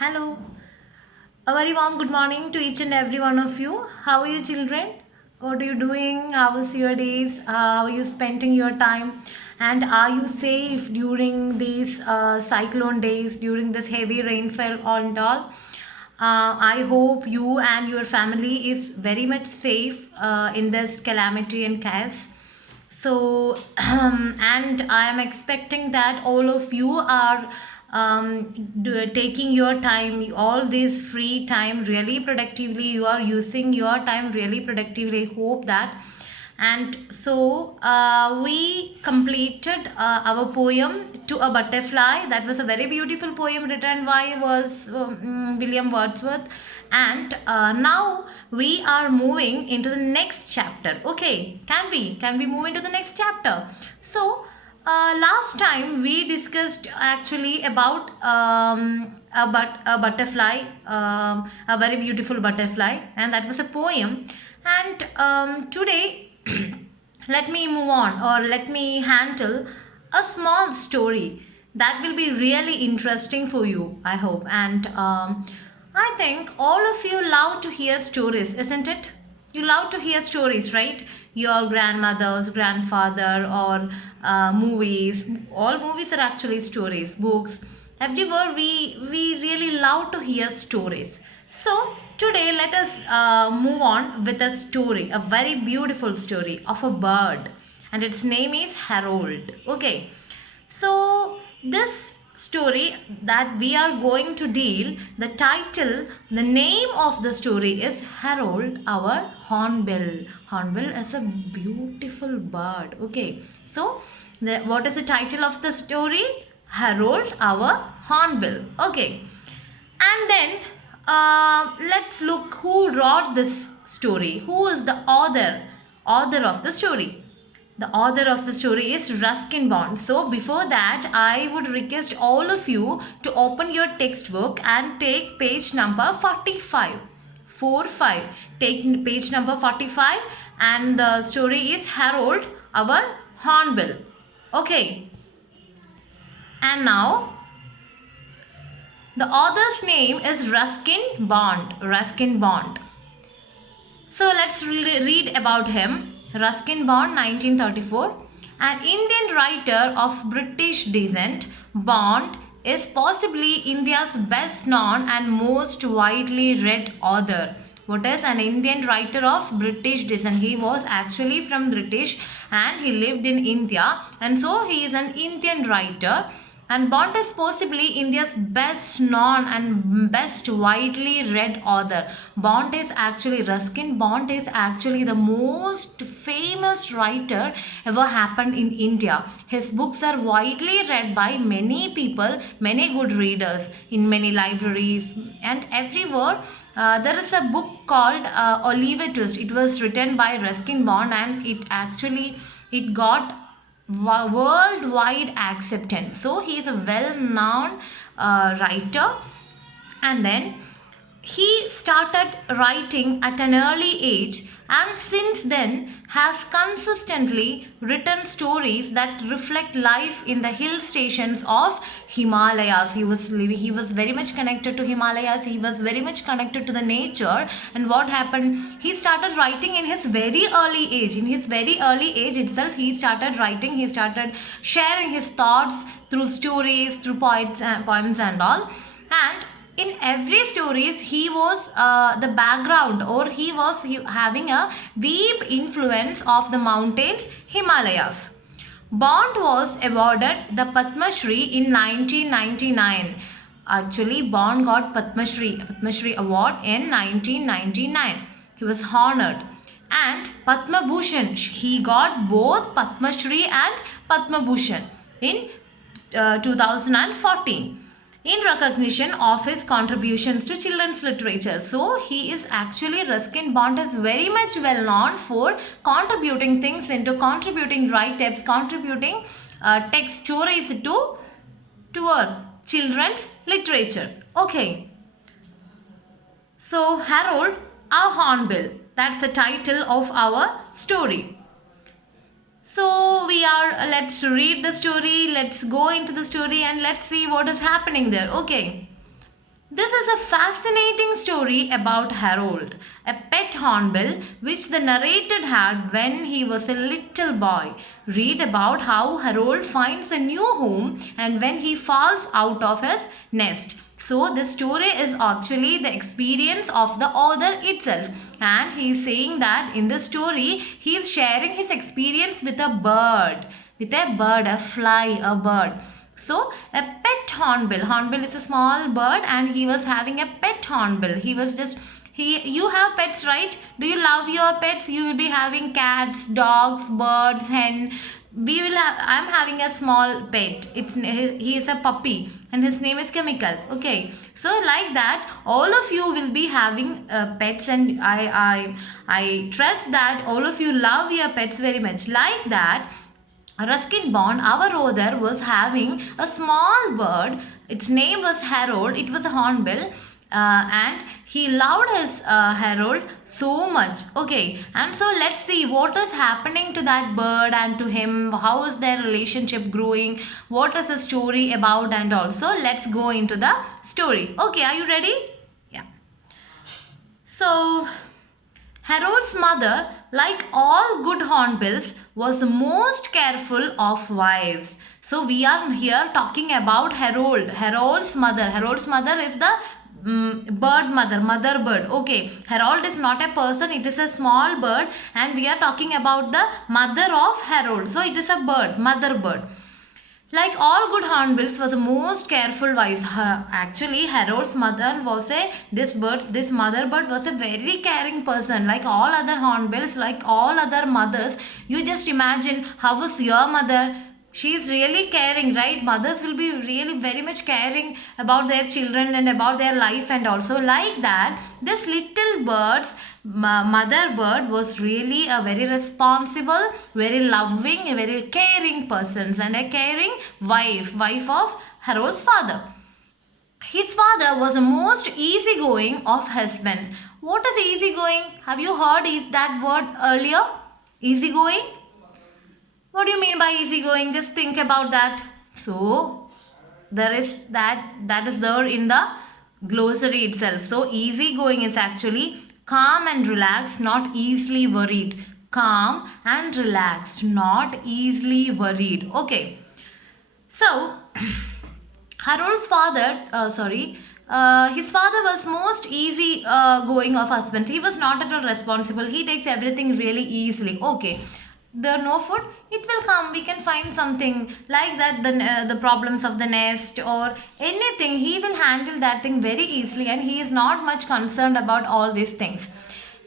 Hello, a very warm good morning to each and every one of you. How are you, children? What are you doing? How was your days? How are you spending your time? And are you safe during these cyclone days, during this heavy rainfall and all? I hope you and your family is very much safe in this calamity and chaos. So, and I am expecting that all of you are taking your time, all this free time really productively. You are using your time really productively. Hope that. And so we completed our poem To a Butterfly. That was a very beautiful poem written by William Wordsworth. And now we are moving into the next chapter. Okay, can we move into the next chapter? So last time we discussed actually about a butterfly, a very beautiful butterfly, and that was a poem. And today, let me move on, or let me handle a small story that will be really interesting for you, I hope. And I think all of you love to hear stories, isn't it? You love to hear stories, right? Your grandmother's grandfather, or movies. All movies are actually stories, books. Everywhere we really love to hear stories. So today let us move on with a story, a very beautiful story of a bird, and its name is Harold. Okay, so this story that we are going to deal, the title, the name of the story is Harold our Hornbill. Hornbill is a beautiful bird. Okay, so what is the title of the story? Harold our Hornbill. Okay, and then let's look who wrote this story. Who is the author of the story? The author of the story is Ruskin Bond. So before that, I would request all of you to open your textbook and take page number 45. 45. Take page number 45, and the story is Harold our Hornbill. Okay. And now the author's name is Ruskin Bond. Ruskin Bond. So let's read about him. Ruskin Bond, 1934. An Indian writer of British descent, Bond is possibly India's best known and most widely read author. What is an Indian writer of British descent? He was actually from British and he lived in India, and so he is an Indian writer. And Bond is possibly India's best known and best widely read author. Bond is actually, Ruskin Bond is actually the most famous writer ever happened in India. His books are widely read by many people, many good readers in many libraries and everywhere. There is a book called Oliver Twist. It was written by Ruskin Bond, and it got worldwide acceptance. So he is a well-known writer, and then he started writing at an early age, and since then has consistently written stories that reflect life in the hill stations of Himalayas. He was very much connected to Himalayas. He was very much connected to the nature. And what happened? He started writing in his very early age. In his very early age itself, he started writing. He started sharing his thoughts through stories, through poems and all. And in every stories he was the background, or he was having a deep influence of the mountains Himalayas. Bond was awarded the Padma Shri in 1999. Actually, Bond got Padma Shri award in 1999. He was honored. And Padma Bhushan, he got both Padma Shri and Padma Bhushan in 2014 in recognition of his contributions to children's literature. So he is actually, Ruskin Bond is very much well known for contributing things into contributing write-ups, contributing text stories to our children's literature. Okay. So Harold a Hornbill, that's the title of our story. So let's read the story, let's go into the story and let's see what is happening there. Okay. This is a fascinating story about Harold, a pet hornbill which the narrator had when he was a little boy. Read about how Harold finds a new home and when he falls out of his nest. So the story is actually the experience of the author itself, and he is saying that in the story he is sharing his experience with a bird, a fly, a bird. So a pet hornbill. Hornbill is a small bird and he was having a pet hornbill. He was just you have pets, right? Do you love your pets? You will be having cats, dogs, birds, hen. I'm having a small pet. He is a puppy and his name is Chemical. Okay. So like that all of you will be having pets, and I trust that all of you love your pets very much. Like that, Ruskin Bond, our author, was having a small bird. Its name was Harold. It was a hornbill. And he loved his Harold so much. Okay, and so let's see what is happening to that bird and to him. How is their relationship growing? What is the story about? And also, let's go into the story. Okay, are you ready? Yeah. So, Harold's mother, like all good hornbills, was the most careful of wives. So we are here talking about Harold. Harold's mother. Harold's mother is the bird mother, mother bird. Okay, Harold is not a person, it is a small bird, and we are talking about the mother of Harold. So it is a bird, mother bird. Like all good hornbills was the most careful wife. Actually, Harold's mother was this mother bird was a very caring person. Like all other hornbills, like all other mothers, you just imagine how was your mother? She is really caring, right? Mothers will be really very much caring about their children and about their life, and also like that, this little bird's mother bird was really a very responsible, very loving, a very caring person and a caring wife of Harold's father. His father was the most easygoing of husbands. What is easygoing? Have you heard that word earlier? Easygoing? What do you mean by easygoing? Just think about that. So, there is that is there in the glossary itself. So, easygoing is actually calm and relaxed, not easily worried. Calm and relaxed, not easily worried. Okay. So, Harold's father, his father was most easy going of husband. He was not at all responsible. He takes everything really easily. Okay. There no food, it will come, we can find something like that. The problems of the nest or anything, he will handle that thing very easily, and he is not much concerned about all these things.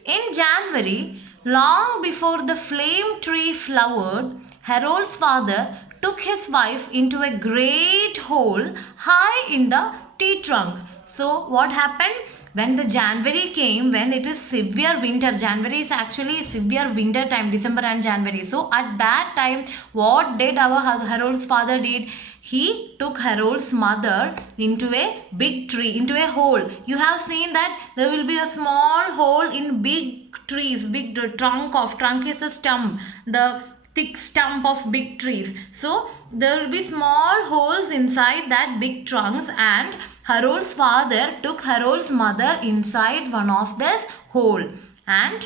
In January, long before the flame tree flowered, Harold's father took his wife into a great hole high in the tree trunk. So what happened? When the January came, when it is severe winter, January is actually severe winter time, December and January. So at that time, what did our Harold's father did? He took Harold's mother into a big tree, into a hole. You have seen that there will be a small hole in big trees, big trunk is a stump, the thick stump of big trees. So there will be small holes inside that big trunks, and Harold's father took Harold's mother inside one of this hole. And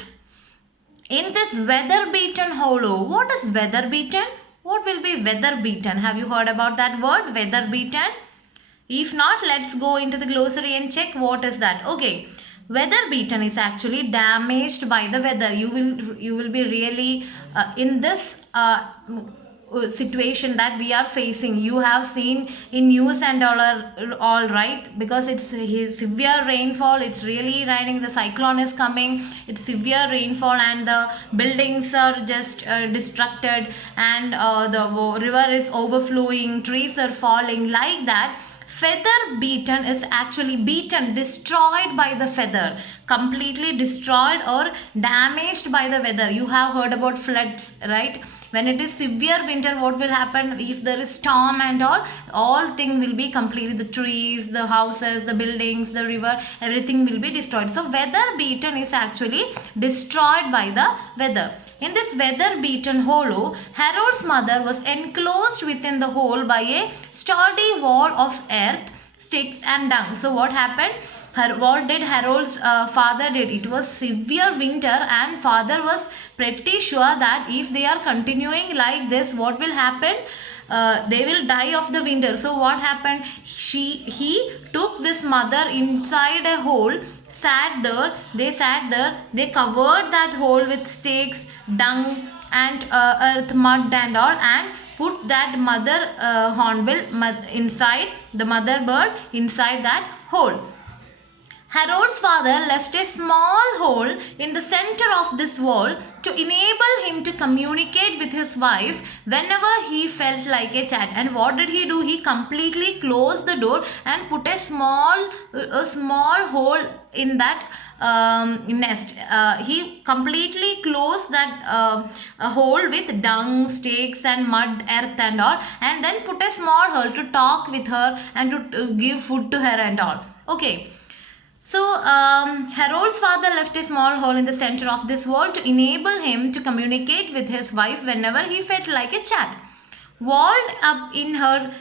in this weather-beaten hollow, what is weather-beaten? What will be weather-beaten? Have you heard about that word, weather-beaten? If not, let's go into the glossary and check what is that. Okay. Weather-beaten is actually damaged by the weather. You will be really in this situation that we are facing. You have seen in news and all right, because it's severe rainfall. It's really raining. The cyclone is coming. It's severe rainfall, and the buildings are just destructed, and the river is overflowing. Trees are falling like that. Feather beaten is actually beaten, destroyed by the feather, completely destroyed or damaged by the weather. You have heard about floods, right? When it is severe winter, what will happen? If there is storm and all things will be completely, the trees, the houses, the buildings, the river, everything will be destroyed. So weather beaten is actually destroyed by the weather. In this weather-beaten hollow, Harold's mother was enclosed within the hole by a sturdy wall of earth sticks and dung. So what happened? What did Harold's father did? It was severe winter and father was pretty sure that if they are continuing like this, what will happen? They will die of the winter. So what happened? He took this mother inside a hole, sat there, they covered that hole with sticks, dung and earth, mud and all, and put that mother hornbill inside, the mother bird inside that hole. Harold's father left a small hole in the center of this wall to enable him to communicate with his wife whenever he felt like a chat. And what did he do? He completely closed the door and put a small hole in that nest. He completely closed that hole with dung, sticks and mud, earth and all, and then put a small hole to talk with her and to give food to her and all. Okay. So, Harold's father left a small hole in the center of this wall to enable him to communicate with his wife whenever he felt like a chat. Walled up in her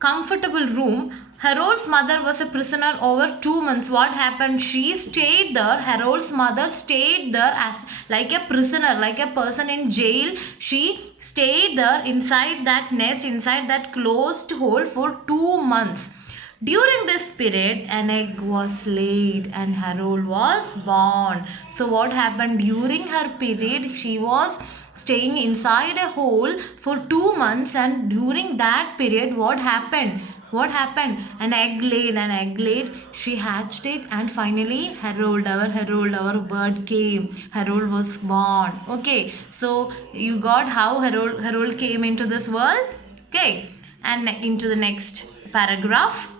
comfortable room, Harold's mother was a prisoner over 2 months. What happened? She stayed there. Harold's mother stayed there as like a prisoner, like a person in jail. She stayed there inside that nest, inside that closed hole for 2 months. During this period, an egg was laid and Harold was born. So what happened? During her period, she was staying inside a hole for 2 months, and during that period, what happened? What happened? An egg laid, she hatched it, and finally Harold, our bird came. Harold was born. Okay, so you got how Harold came into this world? Okay, and into the next paragraph.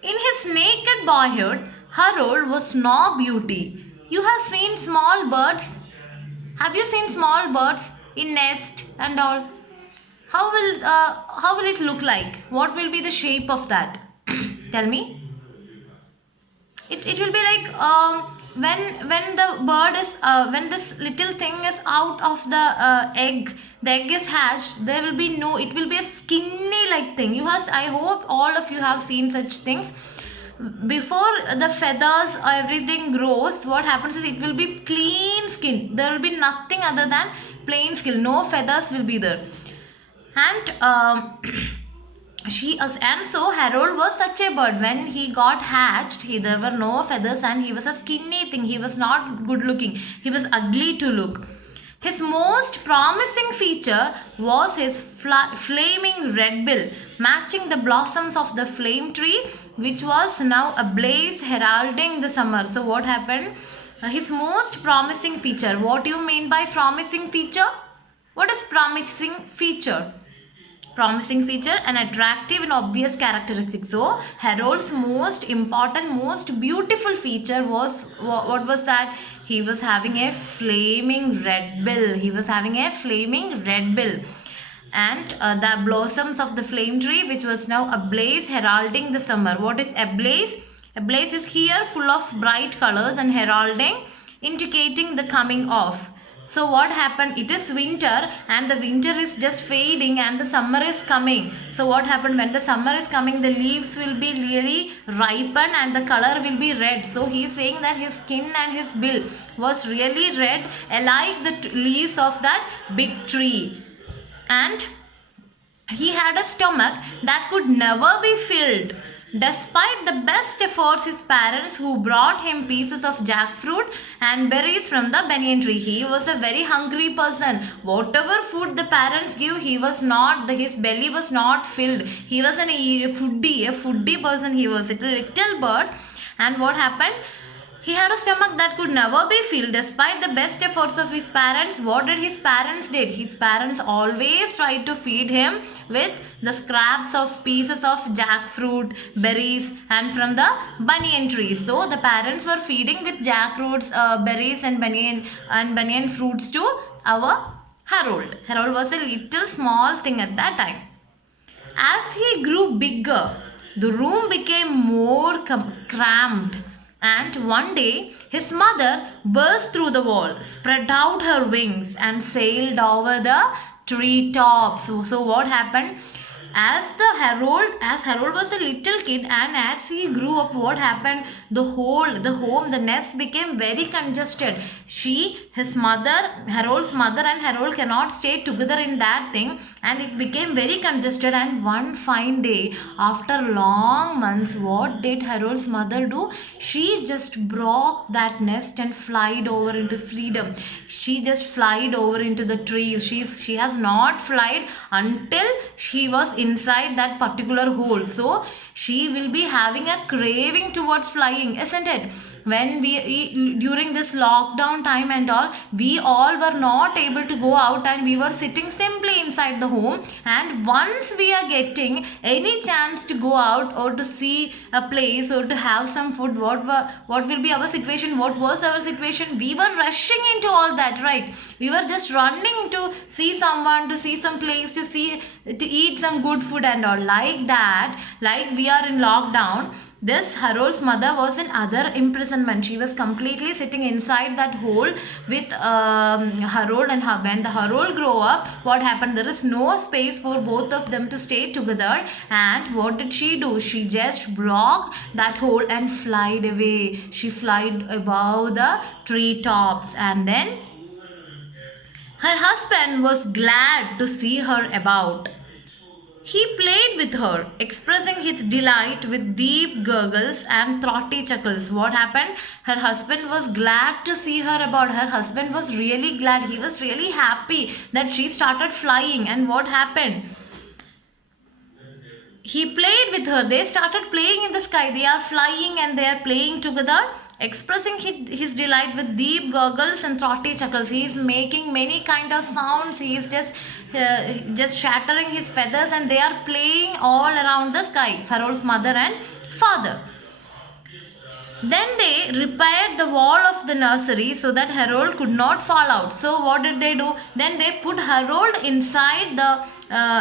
In his naked boyhood, Harold was no beauty. You have seen small birds. Have you seen small birds in nest and all? How will it look like? What will be the shape of that? Tell me. It will be like when the bird is when this little thing is out of the egg is hatched, there will be no, it will be a skinny like thing. I hope all of you have seen such things. Before the feathers or everything grows, what happens is it will be clean skin. There will be nothing other than plain skin. No feathers will be there. And so Harold was such a bird. When he got hatched, there were no feathers and he was a skinny thing. He was not good looking. He was ugly to look. His most promising feature was his flaming red bill, matching the blossoms of the flame tree, which was now ablaze, heralding the summer. So what happened? His most promising feature. What do you mean by promising feature? What is promising feature? Promising feature, an attractive and obvious characteristic. So Harold's most important, most beautiful feature was, what was that? He was having a flaming red bill. He was having a flaming red bill. And the blossoms of the flame tree, which was now ablaze, heralding the summer. What is ablaze? Ablaze is here full of bright colors, and heralding, indicating the coming of. So what happened? It is winter and the winter is just fading and the summer is coming. So what happened? When the summer is coming, the leaves will be really ripen and the color will be red. So he is saying that his skin and his bill was really red, like the leaves of that big tree. And he had a stomach that could never be filled. Despite the best efforts, his parents, who brought him pieces of jackfruit and berries from the banyan tree, he was a very hungry person. Whatever food the parents give, his belly was not filled. He was a foodie person. He was a little bird. And what happened? He had a stomach that could never be filled despite the best efforts of his parents. What did his parents did? His parents always tried to feed him with the scraps of pieces of jackfruit, berries and from the banyan trees. So the parents were feeding with jackfruits, berries and banyan fruits to our Harold. Harold was a little small thing at that time. As he grew bigger, the room became more cramped. And one day, his mother burst through the wall, spread out her wings and sailed over the tree tops. So what happened? as Harold was a little kid, and as he grew up, what happened? The home, the nest became very congested. His mother, Harold's mother and Harold cannot stay together in that thing, and it became very congested. And one fine day, after long months, what did Harold's mother do? She just broke that nest and flied over into freedom. She just flied over into the trees. She has not flied until she was inside that particular hole. So she will be having a craving towards flying, isn't it? When during this lockdown time and all, we all were not able to go out, and we were sitting simply inside the home. And once we are getting any chance to go out or to see a place or to have some food, what will be our situation? What was our situation? We were rushing into all that, right? We were just running to see someone, to see some place, to eat some good food and all, like that. Like we are in lockdown, this Harold's mother was in other imprisonment. She was completely sitting inside that hole with Harold and her. When the Harold grow up, what happened? There is no space for both of them to stay together. And what did she do? She just broke that hole and flied away. She flied above the treetops, and then her husband was glad to see her about. He played with her, expressing his delight with deep gurgles and throaty chuckles. What happened? Her husband was glad to see her about. Her husband was really glad. He was really happy that she started flying. And what happened? He played with her. They started playing in the sky. They are flying and they are playing together, expressing his delight with deep gurgles and throaty chuckles. He is making many kind of sounds. He is just shattering his feathers, and they are playing all around the sky, Harold's mother and father. Then they repaired the wall of the nursery so that Harold could not fall out. So what did they do? Then they put Harold inside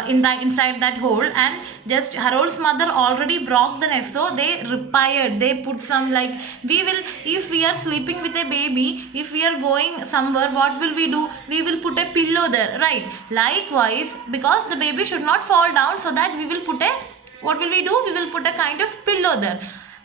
inside that hole, and just Harold's mother already broke the nest. So they repaired. They put some, like, if we are sleeping with a baby, if we are going somewhere, what will we do? We will put a pillow there, right? Likewise, because the baby should not fall down, so that we will put what will we do? We will put a kind of pillow there.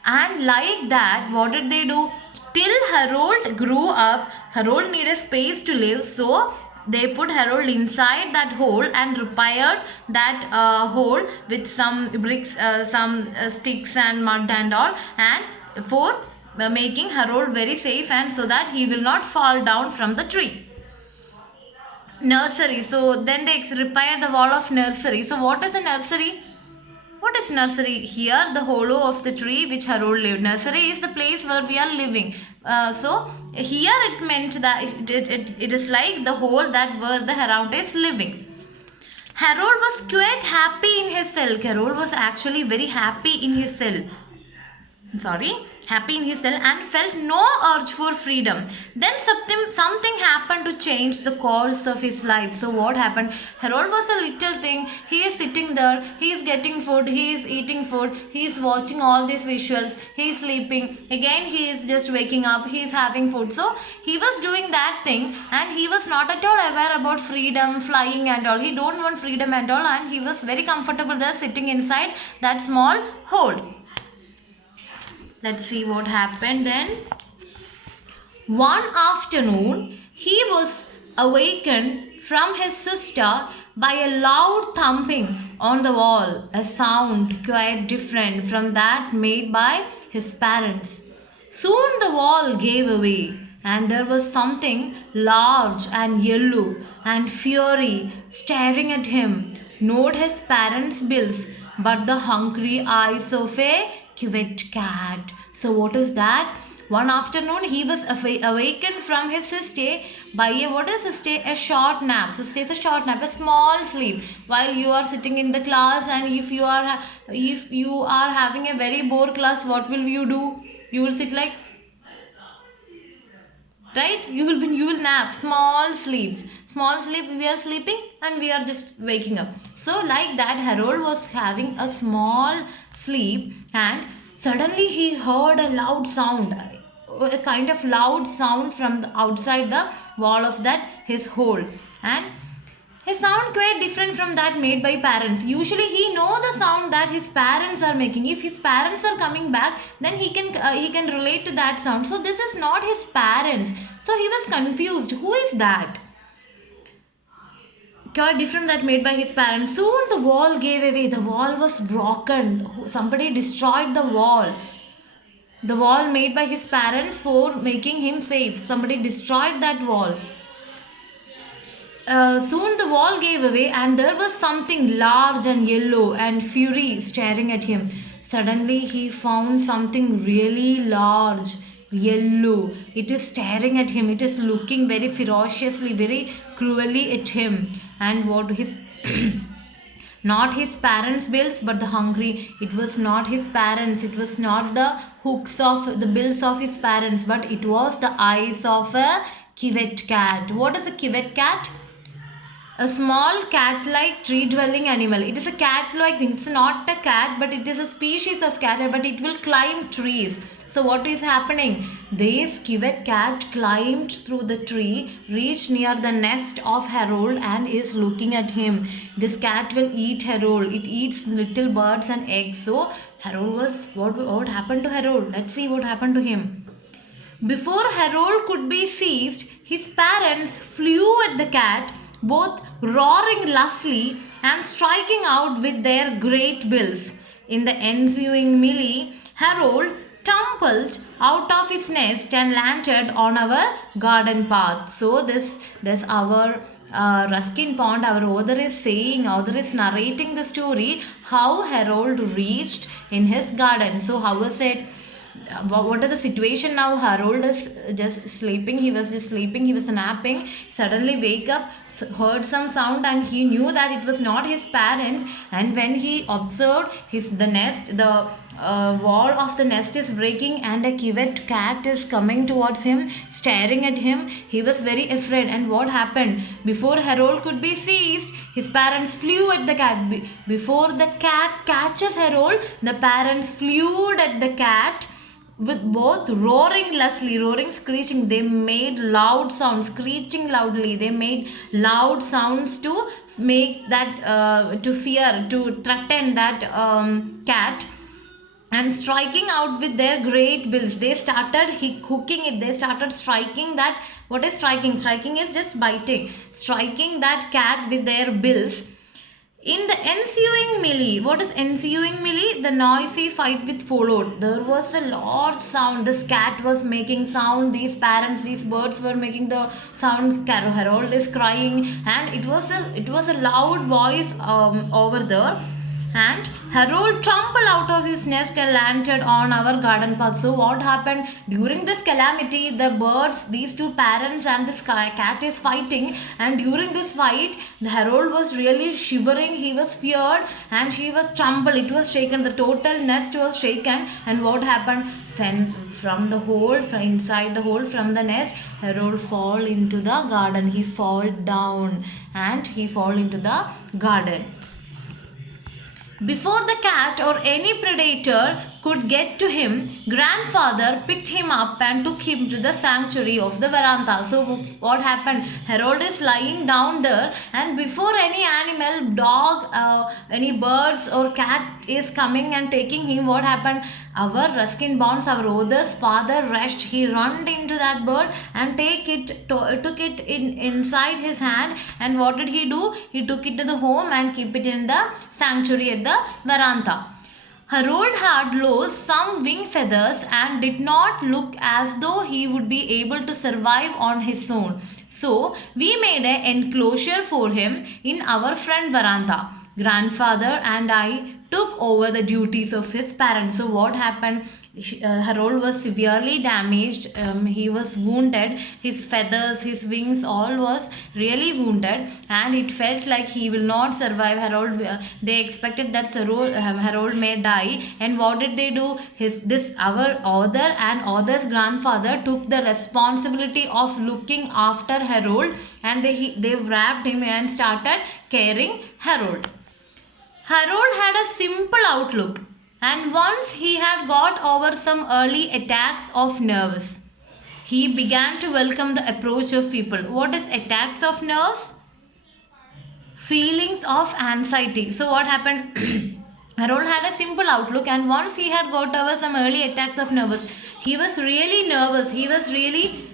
And like that, what did they do? Till Harold grew up, Harold needed space to live, so they put Harold inside that hole and repaired that hole with some bricks, some sticks and mud and all, and for making Harold very safe, and so that he will not fall down from the tree. Nursery. So then they repaired the wall of nursery. So what is a nursery? What is nursery? Here, the hollow of the tree which Harold lived. Nursery is the place where we are living. So here it meant that it is like the hole that where the Harold is living. Harold was quite happy in his cell. Harold was actually very happy in his cell. Happy in his cell, and felt no urge for freedom. Then something happened to change the course of his life. So what happened? Harold was a little thing. He is sitting there. He is getting food. He is eating food. He is watching all these visuals. He is sleeping. Again, he is just waking up. He is having food. So he was doing that thing, and he was not at all aware about freedom, flying and all. He don't want freedom and all, and he was very comfortable there sitting inside that small hole. Let's see what happened then. One afternoon, he was awakened from his sister by a loud thumping on the wall, a sound quite different from that made by his parents. Soon the wall gave away, and there was something large and yellow and fiery staring at him. Not his parents' bills, but the hungry eyes of a cute cat. So what is that? One afternoon he was awakened from his stay by a short nap. So stay is a short nap, a small sleep, while you are sitting in the class, and if you are having a very bored class, what will you do? You will sit like, right? You will nap. Small sleep, we are sleeping and we are just waking up. So like that, Harold was having a small sleep, and suddenly he heard a loud sound, a kind of loud sound from the outside the wall of that his hole. And A sound quite different from that made by parents. Usually he know the sound that his parents are making. If his parents are coming back, then he can relate to that sound. So this is not his parents. So he was confused. Who is that? Quite different that made by his parents. Soon the wall gave away. The wall was broken. Somebody destroyed the wall. The wall made by his parents for making him safe. Somebody destroyed that wall. Soon the wall gave away, and there was something large and yellow and fury staring at him. Suddenly he found something really large, yellow. It is staring at him. It is looking very ferociously, very cruelly at him. And what his not his parents' bills, but the hungry. It was not his parents. It was not the hooks of the bills of his parents, but it was the eyes of a civet cat. What is a civet cat? A small cat-like tree-dwelling animal. It is a cat-like thing. It's not a cat, but it is a species of cat, but it will climb trees. So what is happening? This civet cat climbed through the tree, reached near the nest of Harold and is looking at him. This cat will eat Harold. It eats little birds and eggs. So Harold was, what happened to Harold? Let's see what happened to him. Before Harold could be seized, his parents flew at the cat, both roaring lustily and striking out with their great bills. In the ensuing melee, Harold tumbled out of his nest and landed on our garden path. So this our Ruskin Pond, our author is narrating the story how Harold reached in his garden. So how was it? What is the situation now? Harold is just sleeping. He was just sleeping. He was napping. Suddenly wake up, heard some sound, and he knew that it was not his parents. And when he observed the nest, the wall of the nest is breaking, and a civet cat is coming towards him, staring at him. He was very afraid. And what happened? Before Harold could be seized, his parents flew at the cat. Before the cat catches Harold, the parents flew at the cat with both roaring lustily, roaring, screeching. They made loud sounds, screeching loudly. They made loud sounds to make that, to fear, to threaten that cat, and striking out with their great bills. They started hooking it. They started striking that. What is striking? Striking is just biting. Striking that cat with their bills. In the ensuing melee, what is ensuing melee? The noisy fight which followed. There was a large sound. This cat was making sound. These parents, these birds were making the sound. Harold is crying, and it was a loud voice over there. And Harold tumbled out of his nest and landed on our garden path. So what happened during this calamity? The birds, these two parents and this cat is fighting, and during this fight, the Harold was really shivering. He was feared, and she was tumbled. It was shaken. The total nest was shaken. And what happened? From the hole, from inside the hole, from the nest, Harold fall into the garden. He fall down, and he fall into the garden. Before the cat or any predator could get to him, grandfather picked him up and took him to the sanctuary of the veranda. So what happened? Harold is lying down there, and before any animal, dog, any birds or cat is coming and taking him, what happened? Our Ruskin Bonds, our author's father rushed. He ran into that bird and took it inside his hand. And what did he do? He took it to the home and keep it in the sanctuary at the veranda. Harold had lost some wing feathers and did not look as though he would be able to survive on his own. So we made an enclosure for him in our front veranda. Grandfather and I took over the duties of his parents. So what happened? Harold was severely damaged. He was wounded. His feathers, his wings, all was really wounded, and it felt like he will not survive. They expected that Harold may die. And what did they do? Our author and author's grandfather took the responsibility of looking after Harold, and they wrapped him and started caring Harold. Harold had a simple outlook, and once he had got over some early attacks of nerves, he began to welcome the approach of people. What is attacks of nerves? feelings of anxiety. So what happened? Harold had a simple outlook, and once he had got over some early attacks of nervous. He was really nervous. He was really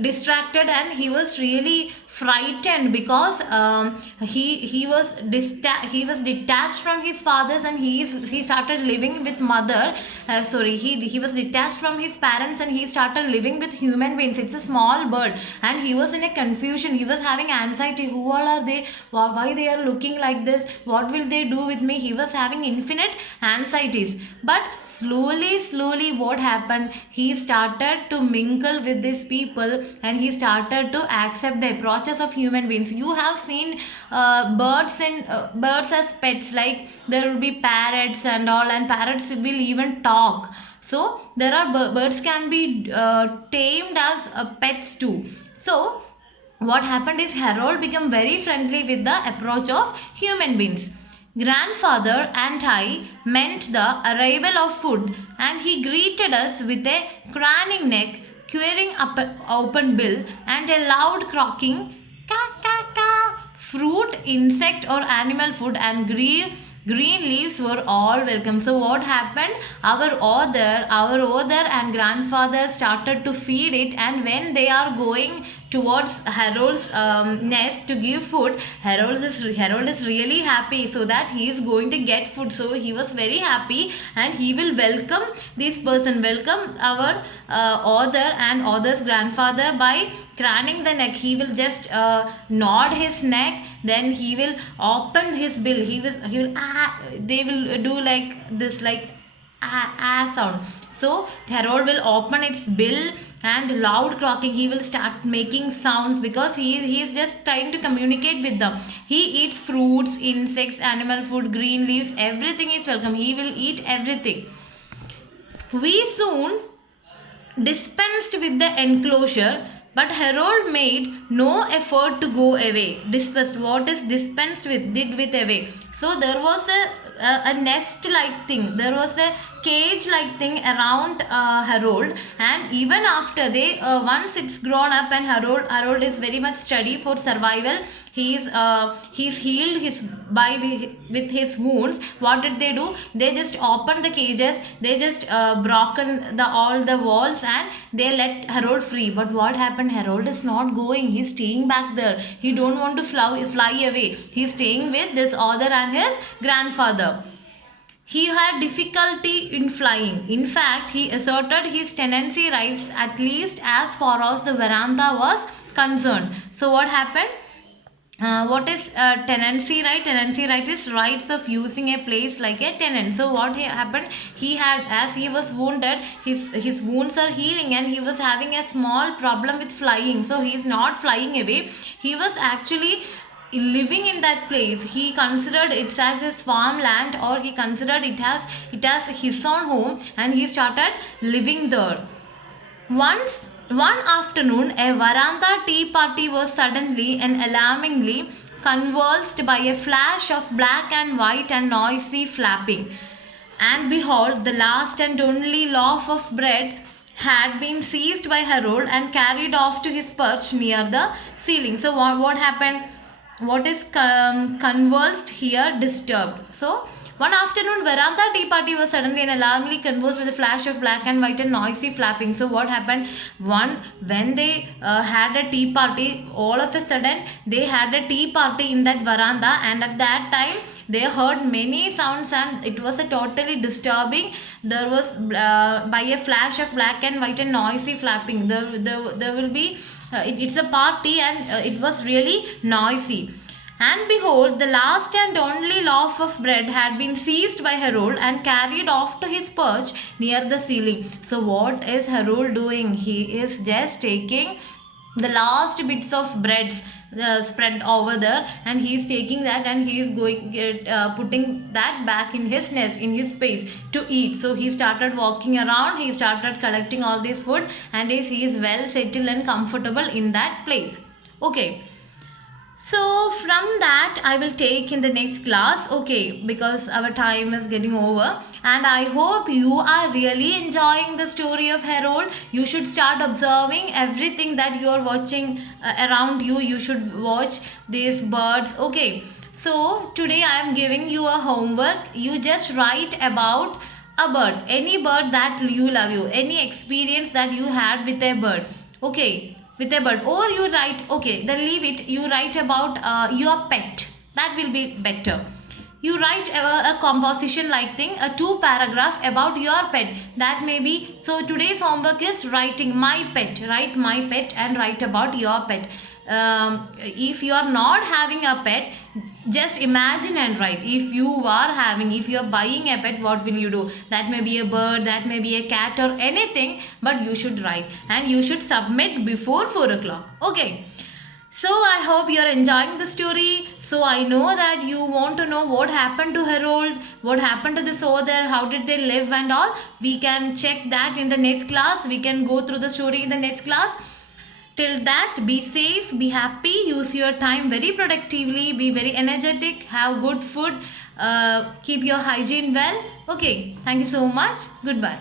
distracted, and he was really frightened because he was detached from his fathers, and he started living with mother. Sorry, he was detached from his parents, and he started living with human beings. It's a small bird, and he was in a confusion. He was having anxiety. Who all are they? Why they are looking like this? What will they do with me? He was having infinite anxieties. But slowly, what happened? He started to mingle with these people, and he started to accept the approaches of human beings. You have seen birds as pets, like there will be parrots and all, and parrots will even talk. So there are birds can be tamed as pets too. So what happened is Harold became very friendly with the approach of human beings. Grandfather and I meant the arrival of food, and he greeted us with a craning neck, queering up open bill, and a loud croaking ka ka ka. Fruit, insect, or animal food and green leaves were all welcome. So what happened? Our author and grandfather started to feed it, and when they are going towards Harold's nest to give food, Harold is really happy, so that he is going to get food. So he was very happy, and he will welcome this person, welcome our author and author's grandfather by craning the neck. He will just nod his neck, then he will open his bill. He will they will do like this, like sound. So Harold will open its bill, and loud croaking, he will start making sounds, because he is just trying to communicate with them. He eats fruits, insects, animal food, green leaves, everything is welcome. He will eat everything. We soon dispensed with the enclosure, but Harold made no effort to go away. Dispensed, what is dispensed with? Did with away. So there was a nest like thing. There was a cage like thing around Harold, and even after they once it's grown up, and Harold is very much study for survival. He's healed his by with his wounds. What did they do? They just opened the cages. They just broken the all the walls, and they let Harold free. But what happened? Harold is not going. He's staying back there. He don't want to fly away. He's staying with this author and his grandfather. He had difficulty in flying. In fact, he asserted his tenancy rights at least as far as the veranda was concerned. So what happened? What is tenancy right? Tenancy right is rights of using a place like a tenant. So what happened? He had, as he was wounded, his wounds are healing, and he was having a small problem with flying. So he is not flying away. He was actually living in that place. He considered it as his farmland, or he considered it as his own home, and he started living there. One afternoon, a veranda tea party was suddenly and alarmingly convulsed by a flash of black and white and noisy flapping. And behold, the last and only loaf of bread had been seized by Harold and carried off to his perch near the ceiling. So what happened? What is convulsed here? Disturbed. So one afternoon, veranda tea party was suddenly and alarmingly convulsed with a flash of black and white and noisy flapping. So what happened? When they had a tea party, all of a sudden they had a tea party in that veranda, and at that time they heard many sounds, and it was a totally disturbing. There was by a flash of black and white and noisy flapping. There will be it's a party, and it was really noisy. And behold, the last and only loaf of bread had been seized by Harold and carried off to his perch near the ceiling. So what is Harold doing? He is just taking the last bits of bread spread over there, and he is taking that, and he is going putting that back in his nest, in his space to eat. So he started walking around. He started collecting all this food, and he is well settled and comfortable in that place. Okay. So from that I will take in the next class, okay, because our time is getting over, and I hope you are really enjoying the story of Harold. You should start observing everything that you are watching around you. You should watch these birds, okay. So today I am giving you a homework. You just write about a bird, any bird that you love, you any experience that you had with a bird, okay, with a bird. Or you write, okay, then leave it, you write about your pet. That will be better. You write a composition like thing, a 2 paragraph about your pet. That may be, so today's homework is writing my pet. Write my pet and write about your pet. If you are not having a pet, just imagine and write. If you are having, if you are buying a pet, what will you do? That may be a bird, that may be a cat or anything, but you should write and you should submit before 4 o'clock, okay. So I hope you are enjoying the story. So I know that you want to know what happened to Harold, what happened to the soldier, how did they live and all. We can check that in the next class. We can go through the story in the next class. Till that, be safe, be happy, use your time very productively, be very energetic, have good food, keep your hygiene well. Okay, thank you so much. Goodbye.